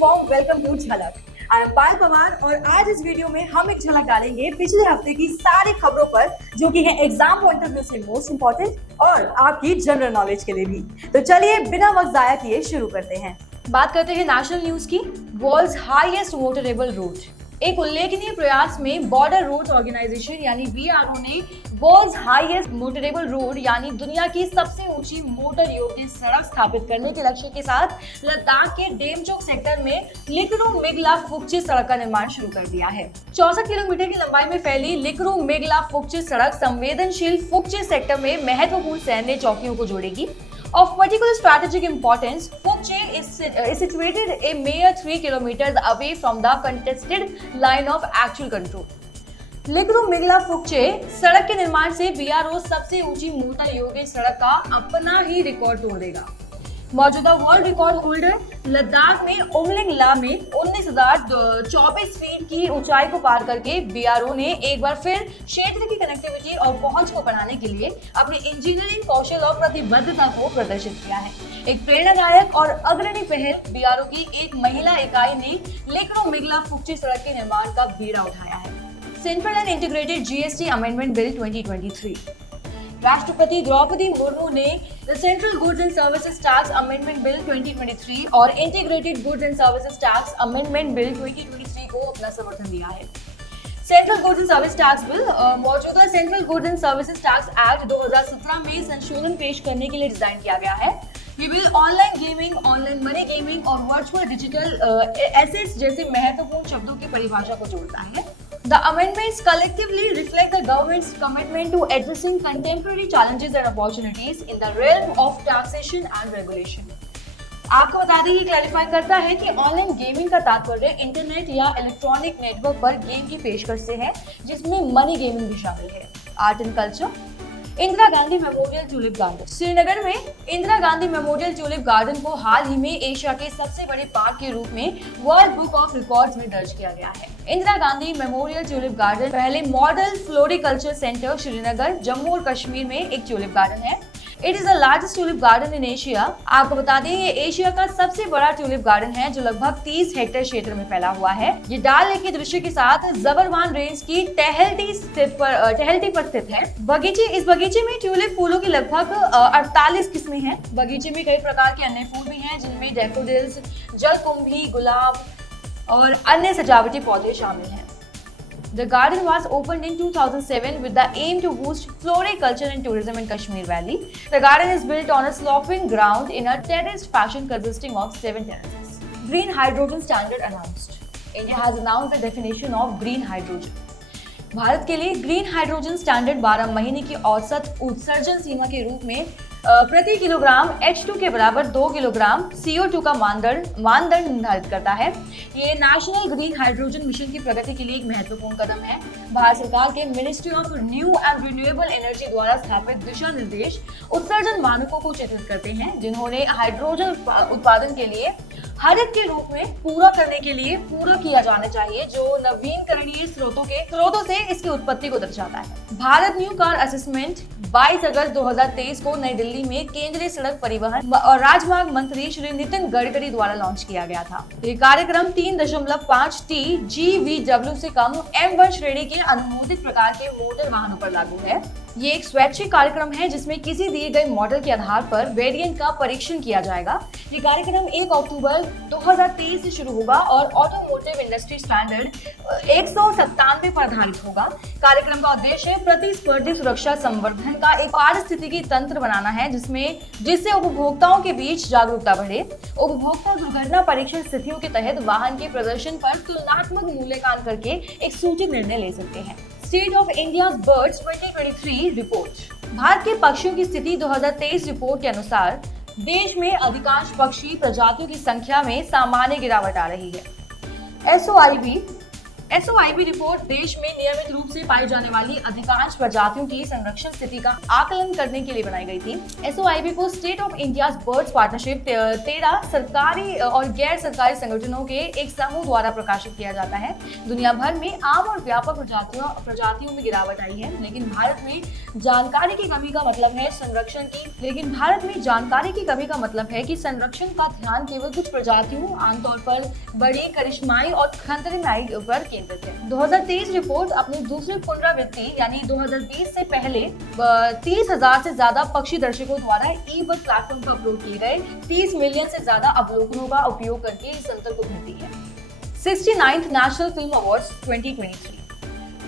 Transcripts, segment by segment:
Warm welcome to झलक। I am पायल पवार और आज इस वीडियो में हम एक झलक डालेंगे पिछले हफ्ते की सारी खबरों पर, जो कि है एग्जाम पॉइंट ऑफ व्यू से मोस्ट इंपॉर्टेंट और आपकी जनरल नॉलेज के लिए भी। तो चलिए बिना वक्त जाया किए शुरू करते हैं। बात करते हैं नेशनल न्यूज की। World's highest motorable road. एक उल्लेखनीय प्रयास में बॉर्डर रोड्स ऑर्गेनाइजेशन यानी बीआरओ ने वर्ल्ड्स हाईएस्ट मोटरेबल रोड यानी दुनिया की सबसे ऊंची मोटर योग्य सड़क स्थापित करने के लक्ष्य के साथ लद्दाख के डेमचोक सेक्टर में लिकरू मेगला फुकची सड़क का निर्माण शुरू कर दिया है। 64 किलोमीटर की लंबाई में फैली लिकरू मेगला फुकची सड़क संवेदनशील फुकची सेक्टर में महत्वपूर्ण सैन्य चौकियों को जोड़ेगी। Of particular strategic importance, Fukche is situated a mere 3 kilometers away from the contested line of actual control. लिकरू Megala Fukche सड़क के निर्माण से बीआरओ सबसे ऊंची मोटर योग्य सड़क का अपना ही रिकॉर्ड तोड़ देगा। मौजूदा वर्ल्ड रिकॉर्ड होल्डर लद्दाख में उमलिंग ला में 19,024 फीट की ऊंचाई को पार करके बीआरओ ने एक बार फिर क्षेत्र की कनेक्टिविटी और पहुंच को बढ़ाने के लिए अपने इंजीनियरिंग कौशल और प्रतिबद्धता को प्रदर्शित किया है। एक प्रेरणादायक और अग्रणी पहल बीआरओ की एक महिला इकाई ने लिकरू मेगला फुकची सड़क के निर्माण का बीड़ा उठाया है। Central and integrated GST amendment bill 2023। राष्ट्रपति द्रौपदी मुर्मू ने the central goods and services tax amendment bill 2023 और integrated goods and services tax amendment bill 2023 को अपना समर्थन दिया है। Central goods and service tax bill मौजूदा central goods and services tax act 2017 में संशोधन पेश करने के लिए डिजाइन किया गया है। ये bill online gaming, online money gaming और वर्चुअल डिजिटल एसेट्स जैसे महत्वपूर्ण शब्दों की परिभाषा को जोड़ता है। The amendments collectively reflect the government's commitment to addressing contemporary challenges and opportunities in the realm of taxation and regulation. आपको बता दें, ये क्लैरिफाई करता है कि ऑनलाइन गेमिंग का तात्पर्य इंटरनेट या इलेक्ट्रॉनिक नेटवर्क पर गेम की पेशकश से है, जिसमें मनी गेमिंग भी शामिल है। Art and culture. Indira Gandhi memorial tulip garden. Srinagar में Indira Gandhi memorial tulip garden को हाल ही में एशिया के सबसे बड़े पार्क के रूप में वर्ल्ड बुक ऑफ रिकॉर्ड्स में दर्ज किया गया है। Indira Gandhi memorial tulip garden पहले model floriculture centre Srinagar, Jammu और कश्मीर में एक ट्यूलिप गार्डन है। It is the largest tulip garden in Asia. आपको बता दें, ये एशिया का सबसे बड़ा ट्यूलिप गार्डन है जो लगभग 30 हेक्टेयर क्षेत्र में फैला हुआ है। ये डाल लेक के दृश्य के साथ जबरवान रेंज की टहलटी पर स्थित है। इस बगीचे में ट्यूलिप फूलों की लगभग 48 किस्में हैं। बगीचे में कई प्रकार के अन्य फूल भी हैं, जिनमें डैफोडिल्स, जलकुंभी, गुलाब और अन्य सजावटी पौधे शामिल हैं। The garden was opened in 2007 with the aim to boost floriculture and tourism in Kashmir Valley. The garden is built on a sloping ground in a terraced fashion consisting of 7 terraces. Green hydrogen standard announced. India has announced the definition of green hydrogen. Bharat के लिए green hydrogen standard 12 महीने की औसत उत्सर्जन सीमा के रूप में प्रति किलोग्राम H2 के बराबर 2 किलोग्राम CO2 का मानदंड निर्धारित करता है। ये नेशनल ग्रीन हाइड्रोजन मिशन की प्रगति के लिए एक महत्वपूर्ण कदम है। भारत सरकार के ministry of new and renewable energy द्वारा स्थापित दिशा निर्देश उत्सर्जन मानकों को चित्रित करते हैं, जिन्होंने हाइड्रोजन उत्पादन के लिए हरित के रूप में पूरा करने के लिए पूरा किया जाना चाहिए, जो नवीनकरणीय स्रोतों से इसकी उत्पत्ति को दर्शाता है। भारत न्यू कार असेसमेंट 22 अगस्त 2023 को नई दिल्ली में केंद्रीय सड़क परिवहन और राजमार्ग मंत्री श्री नितिन गडकरी द्वारा लॉन्च किया गया था। ये कार्यक्रम 3.5 T GVW से कम M1 श्रेणी के अनुमोदित प्रकार के मोटर वाहनों पर लागू है। ये एक स्वैच्छिक कार्यक्रम है जिसमें किसी दिए गए मॉडल के आधार पर वेरिएंट का परीक्षण किया जाएगा। ये कार्यक्रम 1 अक्टूबर 2023 से शुरू होगा और ऑटोमोटिव इंडस्ट्री स्टैंडर्ड 197 पर आधारित होगा। कार्यक्रम का उद्देश्य प्रतिस्पर्धी सुरक्षा संवर्धन का एक पारिस्थितिकी तंत्र बनाना है, जिससे उपभोक्ताओं के बीच जागरूकता बढ़े। उपभोक्ता दुर्घटना परीक्षण स्थितियों के तहत वाहन के प्रदर्शन पर तुलनात्मक मूल्यांकन करके एक सूचित निर्णय ले सकते हैं। State of India's birds 2023 report. Bharat के पक्षियों की स्थिति 2023 रिपोर्ट के अनुसार देश में अधिकांश पक्षी प्रजातियों की संख्या में सामान्य गिरावट आ रही है। SOIB SOIB रिपोर्ट देश में नियमित रूप से पाई जाने वाली अधिकांश प्रजातियों की संरक्षण स्थिति का आकलन करने के लिए बनाई गई थी। SOIB को state of India birds partnership 13 सरकारी और गैर सरकारी संगठनों के एक समूह द्वारा प्रकाशित किया जाता है। दुनिया भर में आम और व्यापक प्रजातियों में गिरावट आई है, लेकिन भारत में जानकारी की कमी का मतलब है कि संरक्षण का ध्यान केवल कुछ प्रजातियों, आमतौर पर बड़ी, करिश्माई और खतरनाक पर केंद्रित है। 2023 रिपोर्ट अपनी दूसरी पुनरावृत्ति यानी 2020 से पहले 30,000 से ज्यादा पक्षी दर्शकों द्वारा ई-बर्ड प्लेटफॉर्म पर अपलोड किए गए 30 मिलियन से ज्यादा अवलोकनों का उपयोग करके इस अंतर को भरती है। 69th national film awards 2023।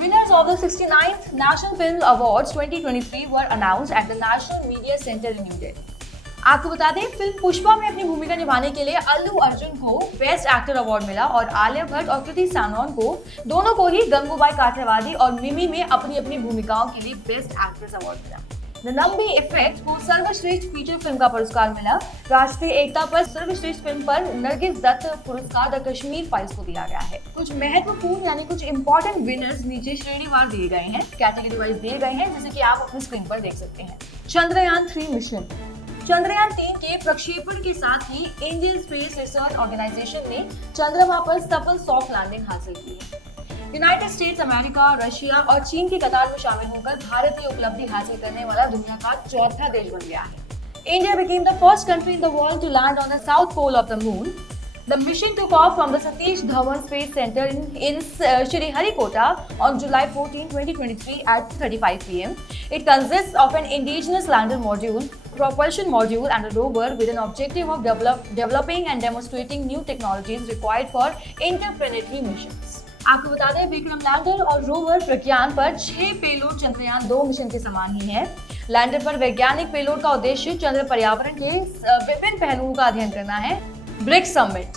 Winners of the 69th National Film Awards 2023 were announced at the National Media Center in New Delhi. आपको बता दें, फिल्म पुष्पा में अपनी भूमिका निभाने के लिए अल्लू अर्जुन को बेस्ट एक्टर अवार्ड मिला और आलिया भट्ट और कृति सनोन को दोनों को ही गंगूबाई काठियावाड़ी और मिमी में अपनी अपनी भूमिकाओं के लिए बेस्ट एक्ट्रेस अवार्ड मिला। द नंबी इफेक्ट को सर्वश्रेष्ठ फीचर फिल्म का पुरस्कार मिला। राष्ट्रीय एकता पर सर्वश्रेष्ठ फिल्म पर नरगिस दत्त पुरस्कार द कश्मीर फाइल्स को दिया गया है। कुछ महत्वपूर्ण यानी कुछ इंपॉर्टेंट विनर्स नीचे श्रेणीवार दिए गए हैं, कैटेगरी वाइज दिए गए हैं, जैसे कि आप अपनी स्क्रीन पर देख सकते हैं। चंद्रयान 3 मिशन। चंद्रयान 3 के प्रक्षेपण के साथ ही इंडियन स्पेस रिसर्च ऑर्गेनाइजेशन ने चंद्रमा पर सफल सॉफ्ट लैंडिंग हासिल की है। यूनाइटेड स्टेट्स, अमेरिका, रशिया और चीन की कतार में शामिल होकर भारत ये उपलब्धि हासिल करने वाला दुनिया का चौथा देश बन गया है। India became the first country in the world to land on the south pole of the moon. The mission took off from the Satish Dhawan Space Center in Sriharikota on July 14, 2023 at 3:35 p.m. It consists of an indigenous lander module, propulsion module and a rover with an objective of developing and demonstrating new technologies required for interplanetary missions. आपको बता दें, Vikram lander और rover प्रज्ञान पर 6 payload Chandrayaan 2 mission के समान ही है। Lander पर वैज्ञानिक पेलोड का उद्देश्य चंद्र पर्यावरण के विभिन्न पहलुओं का अध्ययन करना है। BRICS summit.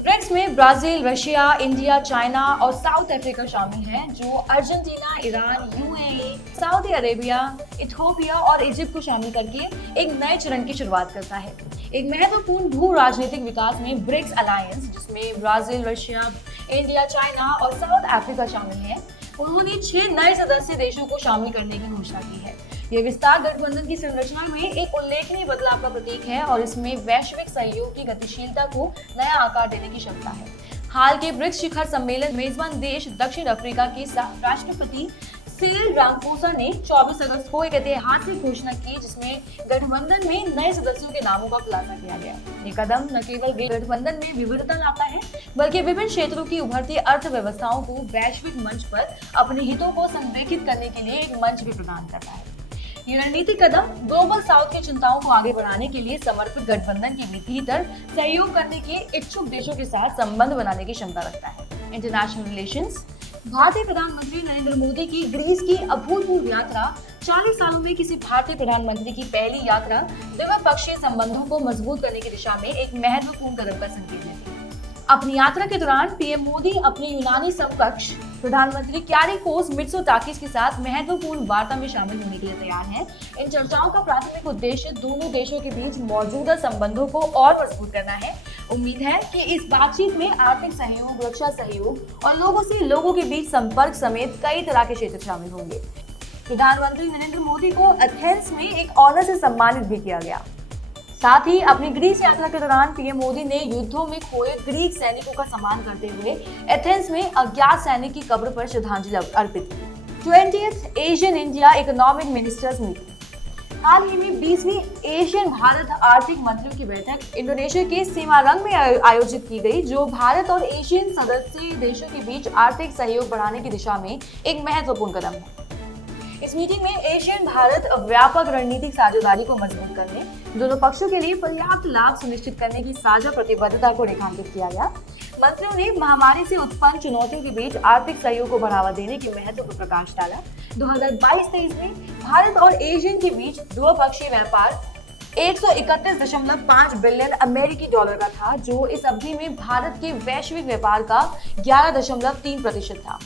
ब्रिक्स में ब्राजील, रशिया, इंडिया, चाइना और साउथ अफ्रीका शामिल हैं, जो Argentina, Iran, UAE, Saudi Arabia, Ethiopia और इजिप्ट को शामिल करके एक नए चरण की शुरुआत करता है। एक महत्वपूर्ण भू राजनीतिक विकास में ब्रिक्स अलायंस, जिसमें ब्राजील, रशिया, इंडिया, चाइना और साउथ अफ्रीका शामिल हैं, उन्होंने 6 नए सदस्य देशों को शामिल करने की घोषणा की है। यह विस्तार गठबंधन की संरचना में एक उल्लेखनीय बदलाव का प्रतीक है और इसमें वैश्विक सहयोग की गतिशीलता को नया आकार देने की क्षमता है। हाल के ब्रिक्स शिखर सम्मेलन मेजबान देश दक्षिण अफ्रीका के राष्ट्रपति सिरिल रामाफोसा ने 24 अगस्त को एक ऐतिहासिक घोषणा की, जिसमें गठबंधन में नए सदस्यों के नामों का खुलासा किया गया। ये कदम न केवल गठबंधन में विविधता लाता है, बल्कि विभिन्न क्षेत्रों की उभरती अर्थव्यवस्थाओं को वैश्विक मंच पर अपने हितों को संरेखित करने के लिए एक मंच भी प्रदान करता है। ये रणनीतिक कदम ग्लोबल साउथ की चिंताओं को आगे बढ़ाने के लिए समर्पित गठबंधन के भीतर सहयोग करने के इच्छुक देशों के साथ संबंध बनाने की क्षमता रखता है। International relations. भारतीय प्रधानमंत्री नरेंद्र मोदी की ग्रीस की अभूतपूर्व यात्रा 40 सालों में किसी भारतीय प्रधानमंत्री की पहली यात्रा द्विपक्षीय संबंधों को मजबूत करने की दिशा में एक महत्वपूर्ण कदम का संकेत देती है। अपनी यात्रा के दौरान पीएम मोदी अपने यूनानी समकक्ष प्रधानमंत्री क्यारिकोस मित्सोटाकिस के साथ महत्वपूर्ण वार्ता में शामिल होने के लिए तैयार हैं। इन चर्चाओं का प्राथमिक उद्देश्य दोनों देशों के बीच मौजूदा संबंधों को और मजबूत करना है। उम्मीद है कि इस बातचीत में आर्थिक सहयोग, रक्षा सहयोग और लोगों से लोगों के बीच संपर्क समेत कई तरह के क्षेत्र शामिल होंगे। प्रधानमंत्री नरेंद्र मोदी को एथेंस में एक ऑनर से सम्मानित भी किया गया। साथ ही अपनी ग्रीस यात्रा के दौरान पीएम मोदी ने युद्धों में खोए ग्रीक सैनिकों का सम्मान करते हुए एथेंस में अज्ञात सैनिक की कब्र पर श्रद्धांजलि अर्पित की। 20th ASEAN India economic ministers meeting. हाल ही में 20वीं एशियन भारत आर्थिक मंत्रियों की बैठक इंडोनेशिया के सेमारंग में आयोजित की गई, जो भारत और एशियन सदस्य देशों के बीच आर्थिक सहयोग बढ़ाने की दिशा में एक महत्वपूर्ण कदम है। इस मीटिंग में एशियन भारत व्यापक रणनीतिक साझेदारी को मजबूत करने, दोनों पक्षों के लिए पर्याप्त लाभ सुनिश्चित करने की साझा प्रतिबद्धता को रेखांकित किया गया। मंत्रियों ने महामारी से उत्पन्न चुनौतियों के बीच आर्थिक सहयोग को बढ़ावा देने के महत्व पर प्रकाश डाला। 2022-23 में भारत और एशियन के बीच द्विपक्षीय व्यापार 131.5 बिलियन अमेरिकी डॉलर का था, जो इस अवधि में भारत के वैश्विक व्यापार का 11.3% था।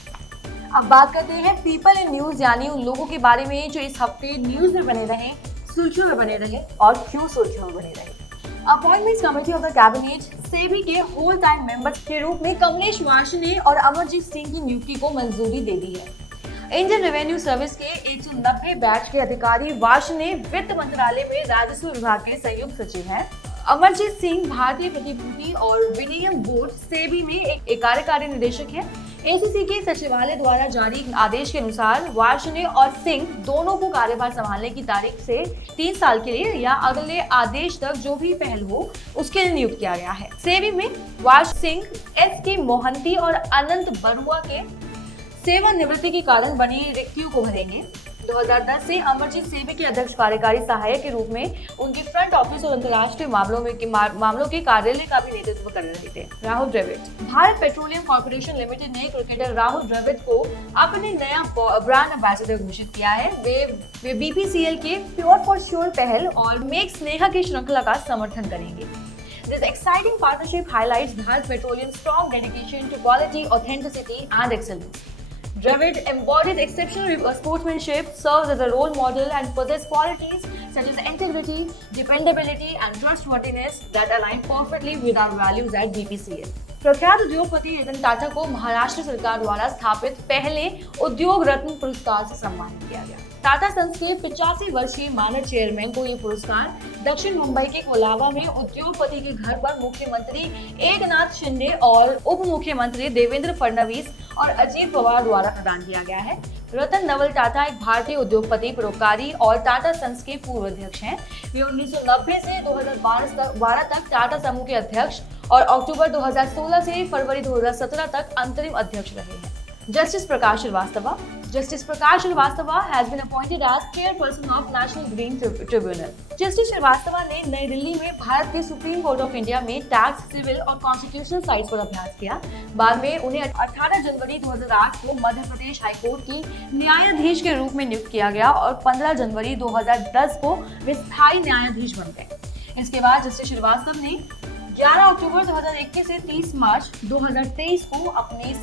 अब बात करते हैं पीपल इन न्यूज, यानी उन लोगों के बारे में जो इस हफ्ते न्यूज में बने रहे, सुर्खियों में बने रहे और क्यों सुर्खियों में बने रहे। Appointments committee of the cabinet SEBI के होल टाइम मेंबर्स के रूप में कमलेश वार्ष्णेय और अमरजीत सिंह की नियुक्ति को मंजूरी दे दी है। इंडियन रेवेन्यू सर्विस के 190 बैच के अधिकारी वार्ष्णेय वित्त मंत्रालय में राजस्व विभाग के संयुक्त सचिव हैं। अमरजीत सिंह भारतीय प्रतिभूति और विनिमय बोर्ड सेबी में एक कार्यकारी निदेशक है। एसीसी के सचिवालय द्वारा जारी आदेश के अनुसार वार्ष्णेय और सिंह दोनों को कार्यभार संभालने की तारीख से 3 साल के लिए या अगले आदेश तक जो भी पहल हो उसके लिए नियुक्त किया गया है। सेबी में वार्ष्णेय सिंह एस.के. मोहंती और अनंत बरुआ के सेवानिवृत्ति के कारण बनी रिक्तियों को भरेंगे। 2010 से अमरजीत सेबी के अध्यक्ष कार्यकारी सहायक के रूप में उनके फ्रंट ऑफिस और अंतर्राष्ट्रीय मामलों के कार्यालय का भी नेतृत्व कर रहे थे। Rahul Dravid. Bharat Petroleum Corporation Limited ने क्रिकेटर राहुल द्रविड़ को अपने नया ब्रांड एम्बेसडर घोषित किया है। वे बीपीसीएल के प्योर फॉर श्योर पहल और मेक स्नेहा की श्रृंखला का समर्थन करेंगे। This exciting partnership highlights Bharat Petroleum's strong dedication to quality, authenticity, and excellence. Dravid embodies exceptional sportsmanship, serves as a role model, and possesses qualities such as integrity, dependability, and trustworthiness that align perfectly with our values at BPCL. प्रख्यात उद्योगपति रतन टाटा को महाराष्ट्र सरकार द्वारा स्थापित पहले उद्योग रत्न पुरस्कार से सम्मानित किया गया। टाटा संस के 85 वर्षीय मानद चेयरमैन को ये पुरस्कार दक्षिण मुंबई के कोलाबा में उद्योगपति के घर पर मुख्यमंत्री एकनाथ शिंदे और उप मुख्यमंत्री देवेंद्र फडणवीस और अजीत पवार द्वारा प्रदान किया गया है। रतन नवल टाटा एक भारतीय उद्योगपति, परोपकारी और टाटा संस के पूर्व अध्यक्ष हैं। वे 1990 से 2012 तक टाटा समूह के अध्यक्ष और अक्टूबर 2016 से फरवरी 2017 तक अंतरिम अध्यक्ष रहे हैं। Justice Prakash Shrivastava has been appointed as chairperson of National Green Tribunal. Justice Shrivastava ने नई दिल्ली में भारत के सुप्रीम कोर्ट ऑफ इंडिया में टैक्स, सिविल और कॉन्स्टिट्यूशनल साइट्स पर अभ्यास किया। बाद में उन्हें 18 जनवरी 2008 को मध्य प्रदेश हाईकोर्ट की न्यायाधीश के रूप में नियुक्त किया गया और 15 जनवरी 2010 को वे स्थायी न्यायाधीश बन गए। इसके बाद जस्टिस श्रीवास्तव ने 11 अक्टूबर 2021 से 30 मार्च 2023 को अपने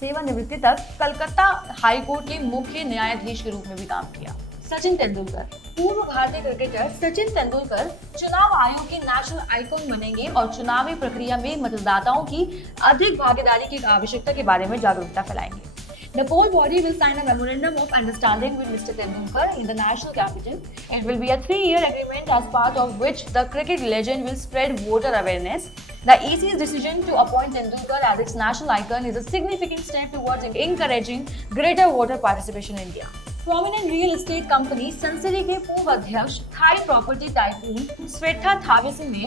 सेवानिवृत्ति तक कलकत्ता हाईकोर्ट के मुख्य न्यायाधीश के रूप में भी काम किया। सचिन तेंदुलकर। पूर्व भारतीय क्रिकेटर सचिन तेंदुलकर चुनाव आयोग के नेशनल आइकॉन बनेंगे और चुनावी प्रक्रिया में मतदाताओं की अधिक भागीदारी की आवश्यकता के बारे में जागरूकता फैलाएंगे। The poll body will sign a memorandum of understanding with Mr. Tendulkar in the national capital. It will be a 3-year agreement as part of which the cricket legend will spread voter awareness. The EC's decision to appoint Tendulkar as its national icon is a significant step towards encouraging greater voter participation in India. Prominent real estate company Sansari के पूर्व अध्यक्ष Thai property tycoon Srettha Thavisin ने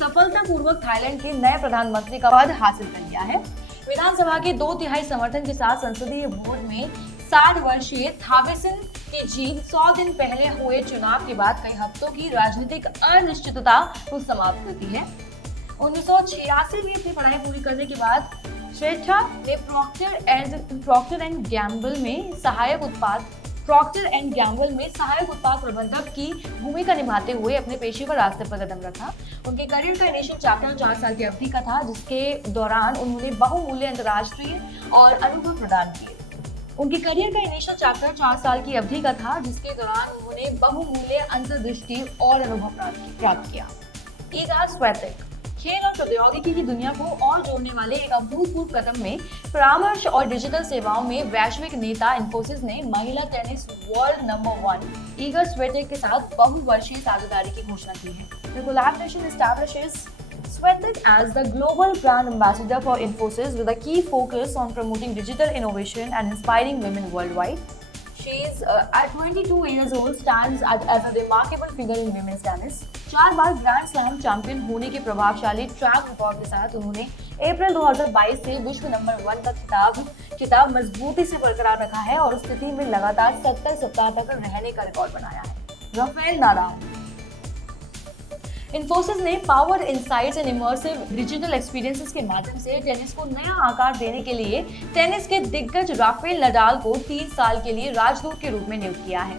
सफलतापूर्वक Thailand के नए प्रधानमंत्री का पद हासिल कर लिया है। विधानसभा के 2/3 समर्थन के साथ संसदीय बोर्ड में 60 वर्षीय थाविसिन की जीत 100 दिन पहले हुए चुनाव के बाद कई हफ्तों की राजनीतिक अनिश्चितता को समाप्त करती है। 1986 में अपनी पढ़ाई पूरी करने के बाद श्वेता ने प्रॉक्टर एंड गैम्बल में सहायक उत्पाद प्रबंधक की भूमिका निभाते हुए अपने पेशेवर रास्ते पर कदम रखा। उनके करियर का इनिशियल चैप्टर 4 साल की अवधि का था, जिसके दौरान उन्होंने बहुमूल्य अंतर्राष्ट्रीय और अनुभव प्रदान किए। प्राप्त किया। ईगा स्वेतेक। खेल और प्रौद्योगिकी की दुनिया को और जोड़ने वाले एक अभूतपूर्व कदम में परामर्श और डिजिटल सेवाओं में वैश्विक नेता इन्फोसिस ने महिला टेनिस वर्ल्ड नंबर 1 ईगा स्वेतेक के साथ बहुवर्षीय साझेदारी की घोषणा की है। The collaboration establishes Swiatek as the global brand ambassador for Infosys with a key focus on promoting digital innovation and inspiring women worldwide. She is at 22 years old stands as a remarkable figure in women's tennis. 4 bar grand slam champion होने के प्रभावशाली track record के साथ उन्होंने अप्रैल 2022 से विश्व number 1 का खिताब मजबूती से बरकरार रखा है और उस स्थिति में लगातार 70 सप्ताह तक रहने का रिकॉर्ड बनाया है। Rafale Nadal. इन्फोसिस ने powered insights and immersive digital experiences के माध्यम से टेनिस को नया आकार देने के लिए टेनिस के दिग्गज राफेल नडाल को 3 साल के लिए राजदूत के रूप में नियुक्त किया है।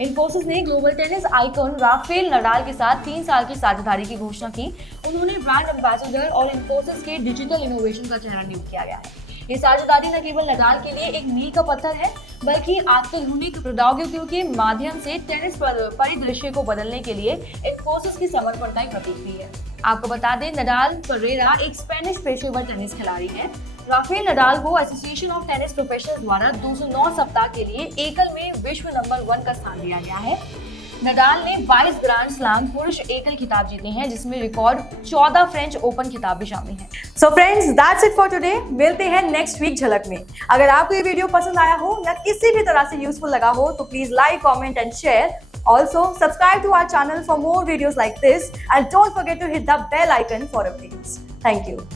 इन्फोसिस ने global tennis icon Rafael Nadal के साथ 3 साल की साझेदारी की घोषणा की। उन्होंने ब्रांड एम्बेसडर और इन्फोसिस के डिजिटल इनोवेशन का चेहरा नियुक्त किया गया है। ये साझेदारी न केवल नडाल के लिए एक मील का पत्थर है, बल्कि अत्याधुनिक प्रौद्योगिकियों के माध्यम से टेनिस परिदृश्य को बदलने के लिए इन्फोसिस की समर्पण का एक प्रतीक भी है। आपको बता दें, नडाल फर्रेरा एक स्पेनिश पेशेवर टेनिस खिलाड़ी है। राफेल नडाल को एसोसिएशन ऑफ टेनिस प्रोफेशनल्स द्वारा 209 सप्ताह के लिए एकल में विश्व नंबर 1 का स्थान दिया गया है। नडाल ने 22 ग्रैंड स्लैम पुरुष एकल खिताब जीते हैं, जिसमें रिकॉर्ड 14 फ्रेंच ओपन खिताब भी शामिल हैं। So friends, that's it for today. मिलते हैं नेक्स्ट वीक झलक में। अगर आपको ये वीडियो पसंद आया हो या किसी भी तरह से यूजफुल लगा हो तो please like, comment and share. Also, subscribe to our channel for more videos like this and don't forget to hit the bell icon for updates. Thank you.